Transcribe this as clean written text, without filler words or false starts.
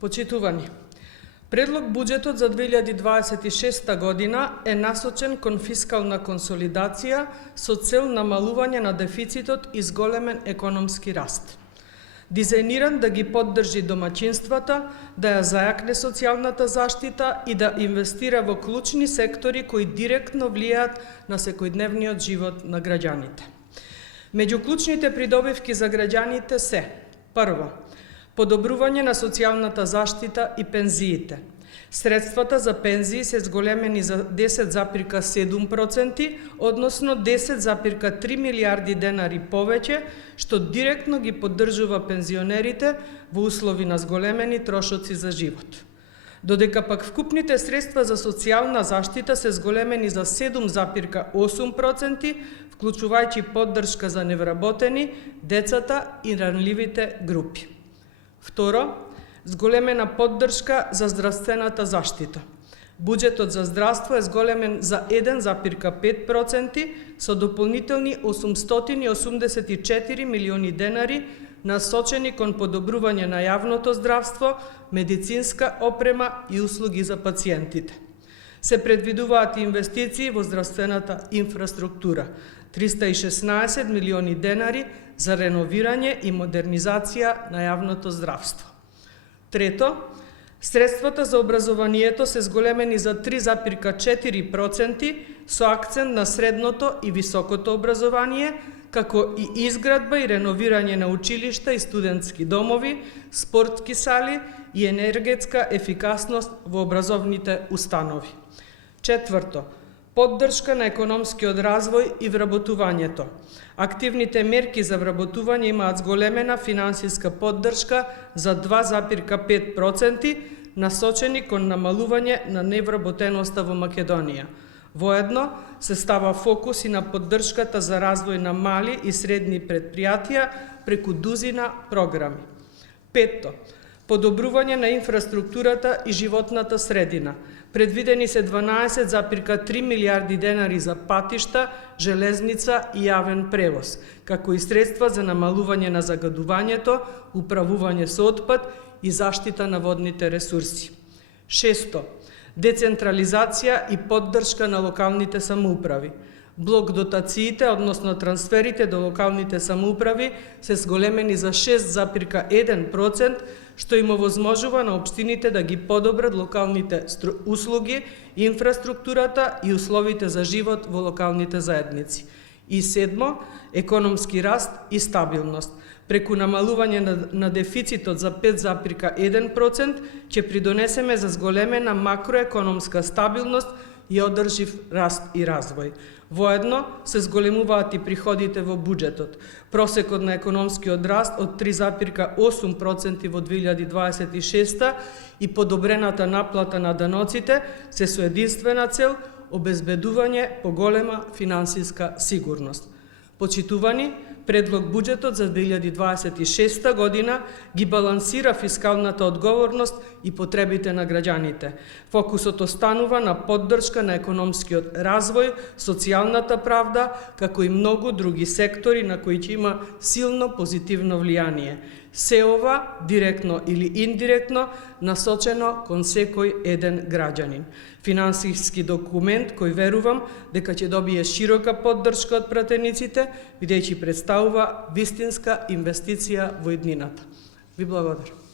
Почитувани, предлог буџетот за 2026 година е насочен кон фискална консолидација со цел намалување на дефицитот и зголемен економски раст. Дизајниран да ги поддржи домаќинствата, да ја зајакне социјалната заштита и да инвестира во клучни сектори кои директно влијаат на секојдневниот живот на граѓаните. Меѓу клучните придобивки за граѓаните се: прво, подобрување на социјалната заштита и пензиите. Средствата за пензии се зголемени за 10,7%, односно 10,3 милиарди денари повеќе, што директно ги поддржува пензионерите во услови на зголемени трошоци за живот. Додека пак вкупните средства за социјална заштита се зголемени за 7,8%, вклучувајќи поддршка за невработени, децата и ранливите групи. Второ, зголемена поддршка за здравствената заштита. Буџетот за здравство е зголемен за 1,5% со дополнителни 884 милиони денари насочени кон подобрување на јавното здравство, медицинска опрема и услуги за пациентите. Се предвидуваат инвестиции во здравствената инфраструктура, 316 милиони денари за реновирање и модернизација на јавното здравство. Трето, средствата за образованието се зголемени за 3,4% со акцент на средното и високото образование, како и изградба и реновирање на училишта и студентски домови, спортски сали и енергетска ефикасност во образовните установи. Четврто, поддршка на економскиот развој и вработувањето. Активните мерки за вработување имаат зголемена финансиска поддршка за 2,5%, насочени кон намалување на невработеноста во Македонија. Воедно се става фокус и на поддршката за развој на мали и средни предпријатија преку дузина програми. Петто, подобрување на инфраструктурата и животната средина. Предвидени се 12,3 милиарди денари за патишта, железница и јавен превоз, како и средства за намалување на загадувањето, управување со отпад и заштита на водните ресурси. Шесто, децентрализација и поддршка на локалните самоуправи. Блок дотациите, односно трансферите до локалните самоуправи, се зголемени за 6,1%, што им овозможува на општините да ги подобрат локалните услуги, инфраструктурата и условите за живот во локалните заедници. И седмо, економски раст и стабилност. Преку намалување на дефицитот за 5,1% ќе придонесеме за зголемена макроекономска стабилност и одржив раст и развој. Воедно се зголемуваат и приходите во буџетот. Просекот на економскиот раст од 3,8% во 2026 и подобрената наплата на даноците се со единствена цел обезбедување поголема финансиска сигурност. Почитувани, предлог буџетот за 2026 година ги балансира фискалната одговорност и потребите на граѓаните. Фокусот останува на поддршка на економскиот развој, социјалната правда, како и многу други сектори на кои ќе има силно позитивно влијание. Се ова, директно или индиректно, насочено кон секој еден граѓанин. Финансиски документ кој верувам дека ќе добие широка поддршка од пратениците, бидејќи представува вистинска инвестиција во иднината. Ви благодарам.